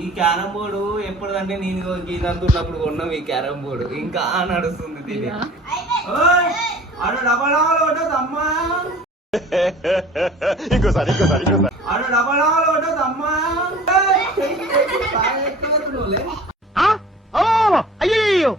ఈ carrom board ఎప్పుడంటే నేను గీదంతున్నప్పుడు కొన్నాం ఈ క్యారం బోర్డు ఇంకా నడుస్తుంది తిని అడు డబడాలు అమ్మా ఇంకోసారి అడు డబడాలు అమ్మా అయ్యో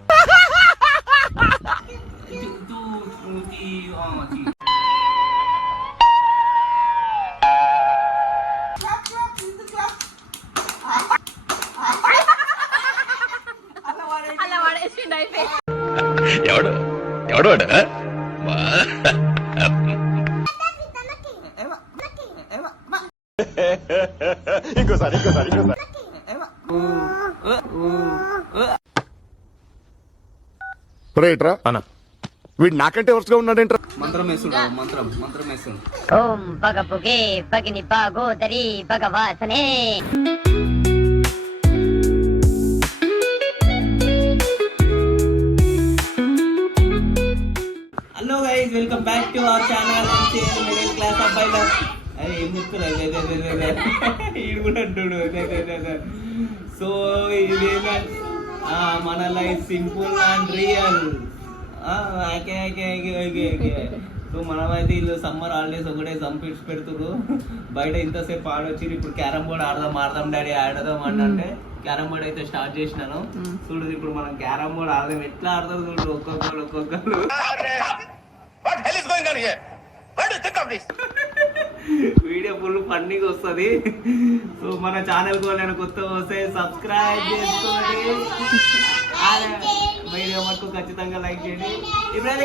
ఎవడు ఇంకోసారి రైట్రా అన్న వీడు నాకంటే వరుసగా ఉన్నాడేంట్రా. మంత్రం వేసుడు మంత్రం వేసుడు. ఓం భగపుగే భగిని భాగోదరి భగవాసనే. Hello guys, welcome back to our channel middle class అబ్బాయిల. అరే ఏం చెప్తున్నారు ఈడు కూడా అంటుడు. సో ఇదేనా మన life simple and real. So మనమైతే వీళ్ళు సమ్మర్ హాలిడేస్ ఒకటే సంపిడ్చి పెడుతురు. బయట ఇంతసేపు ఆడొచ్చి ఇప్పుడు క్యారమ్ బోర్డ్ ఆడదాం డాడీ ఆడదాం అంటే క్యారమ్ బోర్డ్ అయితే స్టార్ట్ చేసినాను. చూడు ఇప్పుడు మనం క్యారమ్ బోర్డ్ ఆడదాం. ఎట్లా ఆడతారు చూడు ఒక్కొక్కరు. వీడియో ఫుల్ ఫన్నీగా వస్తుంది. సో మన ఛానల్ కు నేను కొత్త వస్తే సబ్స్క్రైబ్ చేసుకోండి. వీడియో మటుకు ఖచ్చితంగా లైక్ చేయండి. ఇప్పుడైతే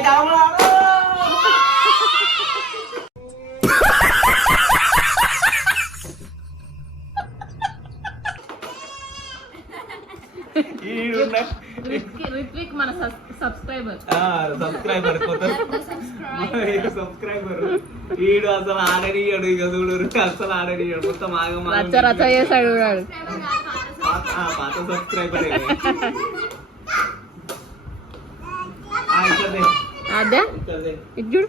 సబ్స్క్రైబర్ వీడు అసలు ఆడనియాడు. ఇక చూడు అసలు ఆడనియాడు. మొత్తం రచ్చ చేశాడు. పాత సబ్స్క్రైబర్ అదే ఇటు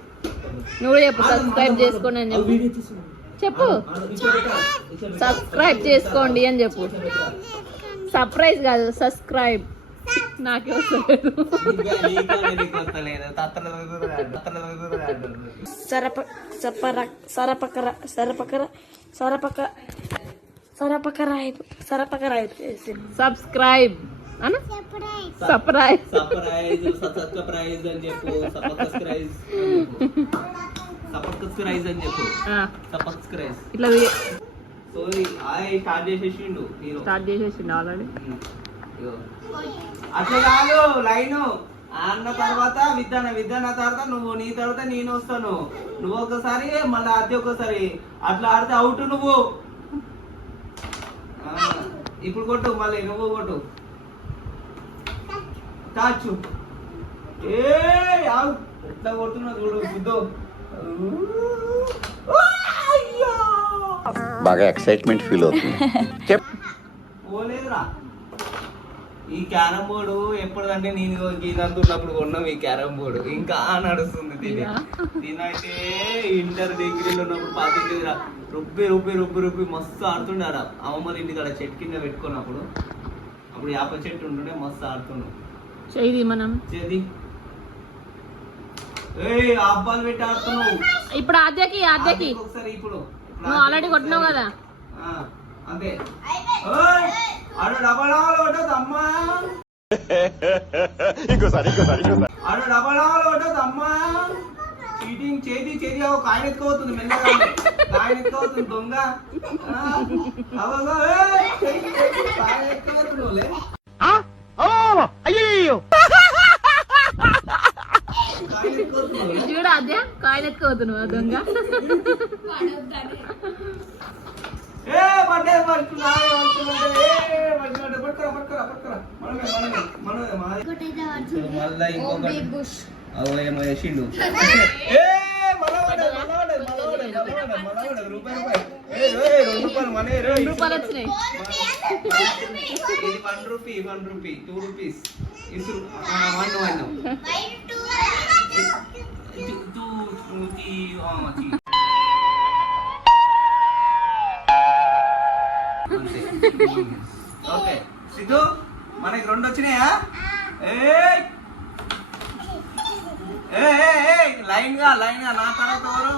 నువ్వు చెప్పు సబ్స్క్రైబ్ చేసుకోండి అని చెప్పు. సబ్స్క్రైబ్ చేసుకోండి అని చెప్పు. సర్ప్రైజ్ కాదు, సబ్స్క్రైబ్. నాకే వస్తలేదు. సబ్స్క్రైబ్ అన్న సర్ప్రైజ్ అని చెప్పు. సబ్స్క్రైజ్ అని చెప్పు. సబ్స్క్రైజ్ ఇట్లా స్టార్ట్ చేసేసిండు ఆల్రెడీ. అట్లా కాదు లైన్ అన్న తర్వాత విద్యాన తర్వాత నువ్వు, నీ తర్వాత నేను వస్తాను. నువ్వు ఒకసారి మళ్ళీ అది ఒకసారి అట్లా ఆడితే అవుట్ నువ్వు. ఇప్పుడు కొట్టు, మళ్ళీ నువ్వు కొట్టు. కాచు ఎట్లా కొడుతున్నా చూడు బుద్ధు. బాగా ఎక్సైట్మెంట్ ఫీల్ అవుతుంది. పోలేదురా. ఈ క్యారమ్ బోర్డు ఎప్పుడంటే నేను గీదంతున్నప్పుడు కొన్నాం ఈ క్యారమ్ బోర్డు ఇంకా నడుస్తుంది దీనైతే ఇంటర్ డిగ్రీలో ఉన్నప్పుడు పాతిరా రుబ్బి మస్తు ఆడుతుండే. ఆడ అమ్మమ్మ ఇంటి కాడ చెట్టు కింద పెట్టుకున్నప్పుడు అప్పుడు యాప చెట్టు ఉంటుండే మస్తు ఆడుతున్నాం. చేది మనం చేది అబ్బాలు పెట్టి ఆడుతున్నావు. ఇప్పుడు ఆద్యకి ఒకసారి ఇప్పుడు నువ్వు ఆల్రెడీ కొట్టినావు కదా అంతే. అడు డబడాలు అమ్మా ఇంకోసారి అడు డబడాలు అమ్మా. చీటింగ్ చేది కాయన ఎత్తుకోవుతుంది. మెల్లగా కాయన ఎత్తుకోవుతుంది దొంగ. కాయన ఎత్తుకోవుతుంది. అయ్యో చూడ అదే కాయన ఎత్తుకోవుతున్నావు దొంగ. మళ్ళా ఇంకొకటి ఏమో వేసిండు. రూపాయలు మన రూపాయలు వచ్చినాయి. ఇది 1 రూపీ 2 రూపీస్ ఇసు 1 2 ఓకే సిద్ధు మనకి 2 వచ్చినాయా? ఏయ్ లైన్ గా నా తర్వాత ఎవరు?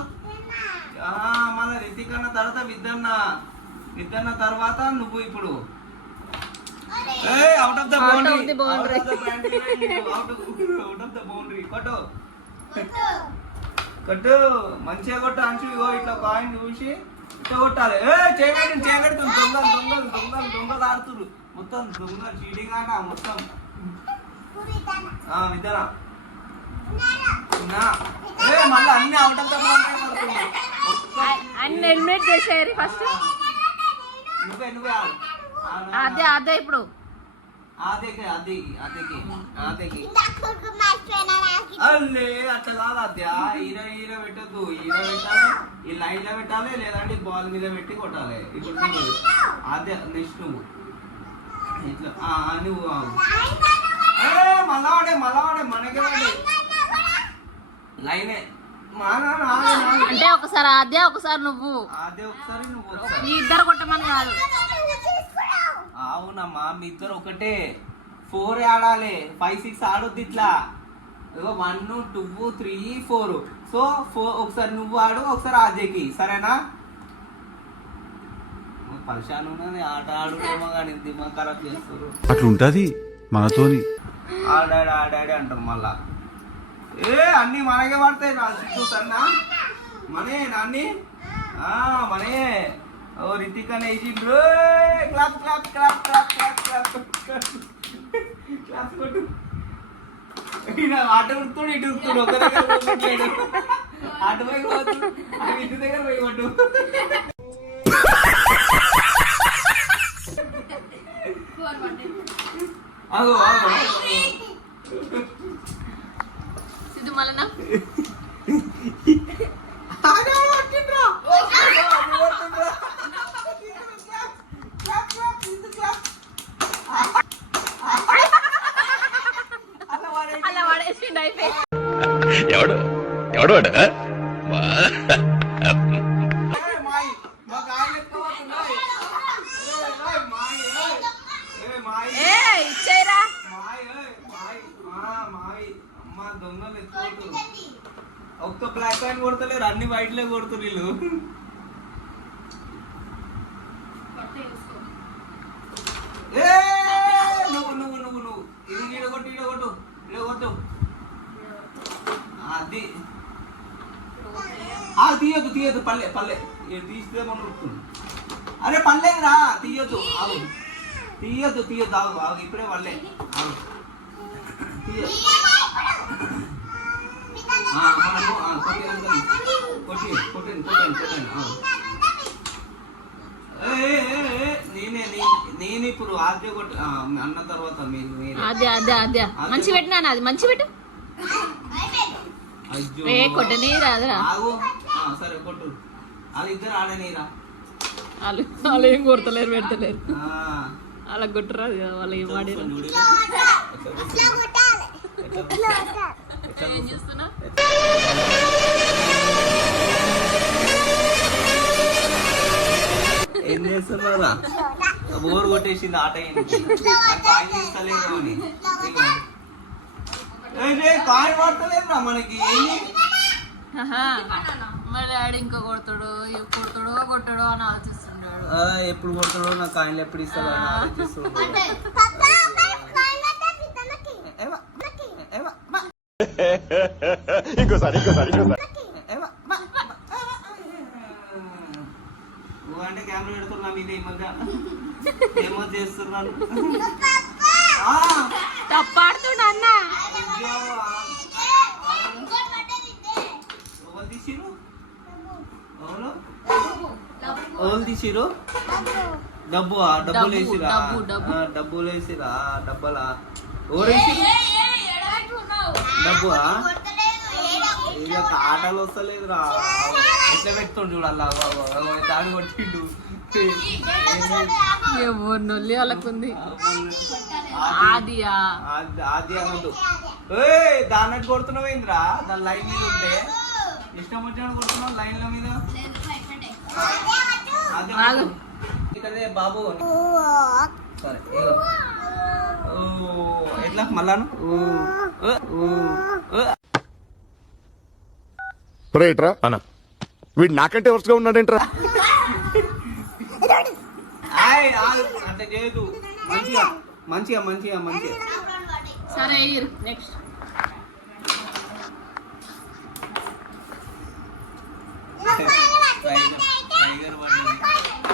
మళ్ళీ రితిక్ అన్న తర్వాత విద్దన్న తర్వాత నువ్వు ఇప్పుడు అవుట్ ఆఫ్ ద బౌండరీ కొట్టు మంచిగా కొట్టు అంచు. ఇగో ఇట్లా కాయిన్ చూసి ఇట్లా కొట్టాలి. చేయగడుతుంది దొంగలు ఆడుతున్నారు మొత్తం. దొంగ చీటింగ్ ఆట మొత్తం. విద్దనా మళ్ళీ అన్ని అవుట్ ఆఫ్ ద బౌండరీ అన్ని ఎలిమినేట్ చేసేయాలి ఫస్ట్. నువ్వే అదే ఇప్పుడు అదేకి అల్లే అట్లా కాదు అద్య. ఈర పెట్టద్దు. ఈర పెట్టాలి, ఈ లైన్ లో పెట్టాలి, లేదంటే బాల్ మీద పెట్టి కొట్టాలి. ఇప్పుడు అదే నెక్స్ట్ నువ్వు ఇట్లా నువ్వు మళ్ళా వాడే మనకే వాడే లైనే. అంటే ఒకసారి అదే ఒకసారి నువ్వు అదే ఒకసారి నువ్వు మీ ఇద్దరు కొట్టమని కాదు. అవునమ్మా మీ ఇద్దరు ఒకటే. 4 ఆడాలి, 5, 6 ఆడొద్దు ఇట్లా. ఇగో 1, 2, 3, 4. సో 4 ఒకసారి నువ్వు ఆడు, ఒకసారి ఆజేకి. సరేనా? పరిశాన్ ఉన్నది ఆట ఆడుకోమో కానీ దిమాగ్ ఖరాబ్ చేస్తారు. అట్లుంటది మనతోని. ఆడాడి అంటారు మళ్ళా. అన్ని మనకే పడతాయి నా సిద్ధు సన్నా. మనే నాన్ని మనే. ఓ రితిక్ అనే క్లాప్ కొట్టు. ఈయన అటు ఉడుతుడు ఇటు ఉడుతుడు. ఒక దగ్గర పోగొట్లేడు. అటు పోయి పోతుడు, ఇంటి దగ్గర పోయి కొట్టు. అగో సిద్ధు మళ్ళా అలా వాడేసిండు అయిపోయి. ఎవడు వాడు? ఇచ్చేరా దొంగలు ఎత్తుకోవద్దు. ఒక్క బ్లాక్ కాయిన్ కొడతలేరు, అన్ని వైట్లే కొడుతున్నారు వీళ్ళు. నువ్వు ఇది ఈడగొట్టు. అది తీయద్దు పల్లె తీస్తే మనం ఉడుతుంది. అరే పర్లేదురా, తీయద్దు ఆగు ఇప్పుడే పల్లె తీయద్దు. నేను ఇప్పుడు ఆద్య కొట్టు అన్న తర్వాత అదే మంచి పెట్టినా అది మంచి పెట్టు. కొట్టని రాదురా. సరే కొట్టు. అది ఇద్దరు ఆడనీరా. వాళ్ళు ఏం కొడతలేరు పెడతలేరు. అలా కొట్టరాదు కదా వాళ్ళు ఏం ఆడారు. ఏం చేస్తున్నా ఏం చేస్తున్నారా? బోర్ కొట్టేసింది ఆట. కాయ పడతలేదురా మనకి. మరి డాడీ ఇంకా కొడతాడో అని ఆలోచిస్తున్నాడు. ఎప్పుడు కొడతాడో, నా కాయలు ఎప్పుడు ఇస్తాడో అని ఆలోచిస్తున్నాడు. ఇంకోసారి అంటే కెమెరా పెడుతున్నా మీద ఈ మధ్య ఏమో చేస్తున్నాను. తప్పాడుతున్నా అన్న. ఎవరు తీసిరు? డబ్బులు వేసిరా? డబ్బలా ఎవరు వేసిరు? డబ్బా ఇక ఆటలు వస్తలేదురా. ఎట్లా పెడుతుండు చూడు. అలా దాడి కొట్టిండు. నొల్లి వాళ్ళకుంది. ఆది అనొద్దు. దాన్ని కొడుతున్నావు ఏంద్రా? దాని లైన్ మీద ఉంటే ఇష్టం వచ్చినట్టు కొడుతున్నావు లైన్ల మీద. అదే బాబు సరే మళ్ళా మళ్ళాను రైట్రా అన్న వీడు నాకంటే వరుసగా ఉన్నాడేంట్రా అంటే చేయదు మంచిగా మంచిగా మంచిగా మంచిగా సరే నెక్స్ట్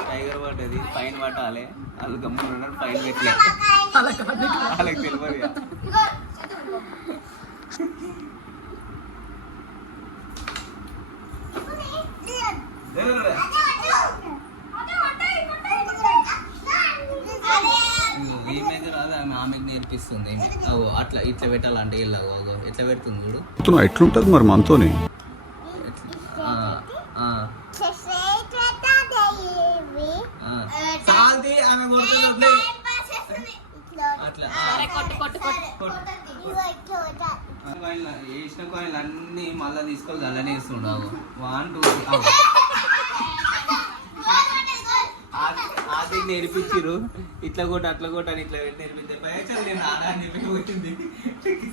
టైగర్ పడ్డది పైన పట్టాలి వాళ్ళు గమ్మున పైన పెట్టలే వాళ్ళకి తెలియదు ఆమెకు నేర్పిస్తుంది అట్లా ఇట్లా పెట్టాలంటే ఇలాగో ఎట్లా పెడుతుంది చూడు ఎట్లుంటది మరి మనతోని సాల్ది ఆమె కొడుతుంది అట్లా వేసిన కాయిన్లు అన్ని మళ్ళా తీసుకొని గల్లనే వేస్తుండవు 1 2 అది నేర్పించారు ఇట్లా కొట్టు అట్లా కొట్టు అని ఇట్లా పెట్టి నేర్పించారు పైసలు నేను ఆడ అని చెప్పి వచ్చింది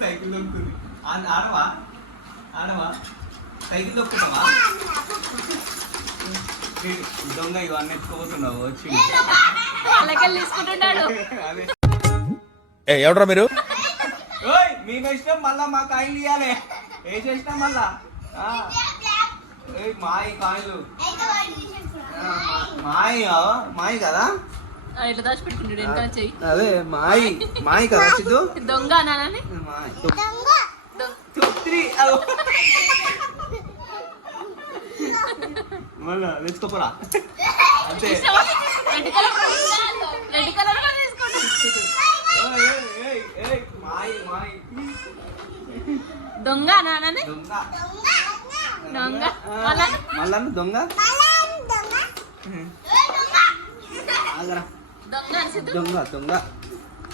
సైకిల్ దొక్కుతుంది ఆడవా ఆడవా సైకిల్ దొక్కుతావా దొంగ ఇవన్నీ ఎత్తుకోబోతున్నావు వచ్చి అదే ఎవడరా మీరు మీకు ఇష్టం మళ్ళా మా కాయిన్లు ఇవ్వాలి వేసేసినాం మళ్ళా మాయి కాయిన్లు మాయి కదా ఇట్లా దాచిపెట్టుకుంటాడు ఎంత చెయ్యి అదే మాయి కదా సిద్ధు దొంగ అనాలని మళ్ళా తెచ్చుకోపోరా అంతే రెడ్ కలర్ దొంగ అనాలని దొంగ మళ్ళా దొంగ దొంగ దొంగ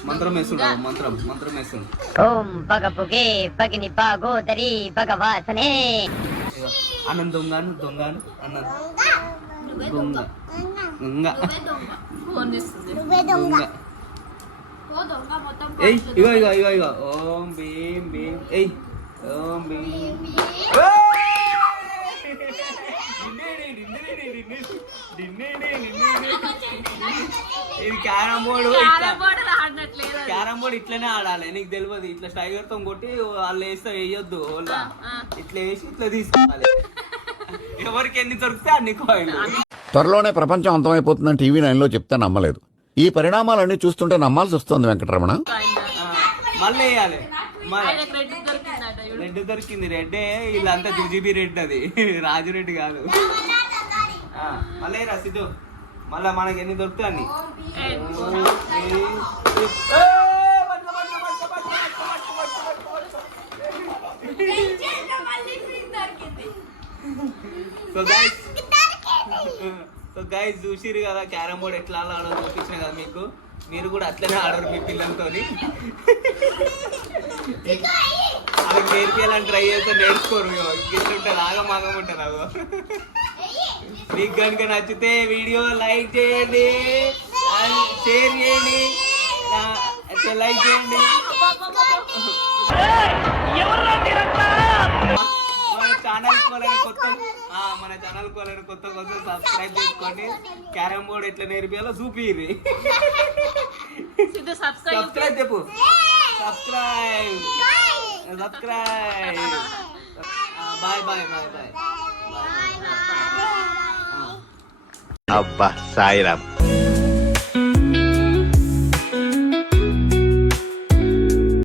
మంత్రం వేస్తున్నాడు మంత్రం వేస్తున్నాడు ఓం పగ పొగే పగిని పాగోదరి భగవాసనే అన్నం దొంగను దొంగను అన్నం దొంగ దొంగ ఫోన్ చేస్తుంది దొంగ ఏయ్ ఇగో ఇగో ఇగో ఇగో ఓం భీం భీం ఏయ్ ఓం భీం ఇది క్యారమ్ బోర్డు ఇట్లనే ఆడాలి నీకు తెలియదు ఇట్లా టైగర్ తో కొట్టి వాళ్ళు వేస్తే వేయొద్దు ఇట్లా వేసి ఇట్లా తీసుకోవాలి ఎవరికి ఎన్ని దొరికితే అన్ని కాయిన్లు త్వరలోనే ప్రపంచం అంతమైపోతుందని టీవీ 9 లో చెప్తే నమ్మలేదు ఈ పరిణామాలన్నీ చూస్తుంటే నమ్మాల్సి వస్తుంది వెంకటరమణ మళ్ళీ వేయాలి రెడ్ దొరికింది రెడ్డే వీళ్ళంతా జుజీబీ రెడ్ అది రాజురెడ్డి కాదు మళ్ళీ రా సిద్ధు మళ్ళా మనకి ఎన్ని దొరుకుతాయి అన్ని సో గైస్ చూసిరు కదా క్యారమ్ బోర్డ్ ఎట్లా ఆడాలో చూపించిన కదా మీకు మీరు కూడా అట్లనే ఆడరు మీ పిల్లలతో అవి నేర్పియాలని ట్రై చేస్తే నేర్చుకోరు గిట్లుంటారు ఆగమాగం ఉంటారు అగో మీకు కనుక నచ్చితే వీడియో లైక్ చేయండి షేర్ చేయండి లైక్ చేయండి మన ఛానల్ కోలని కొత్త కోసం సబ్స్క్రైబ్ చేసుకోండి క్యారమ్ బోర్డ్ ఎట్లా నేర్పియాలో చూపిరి సబ్స్క్రైబ్ చెప్పు subscribe bye bye bye bye అబ్బా సాయిరామ్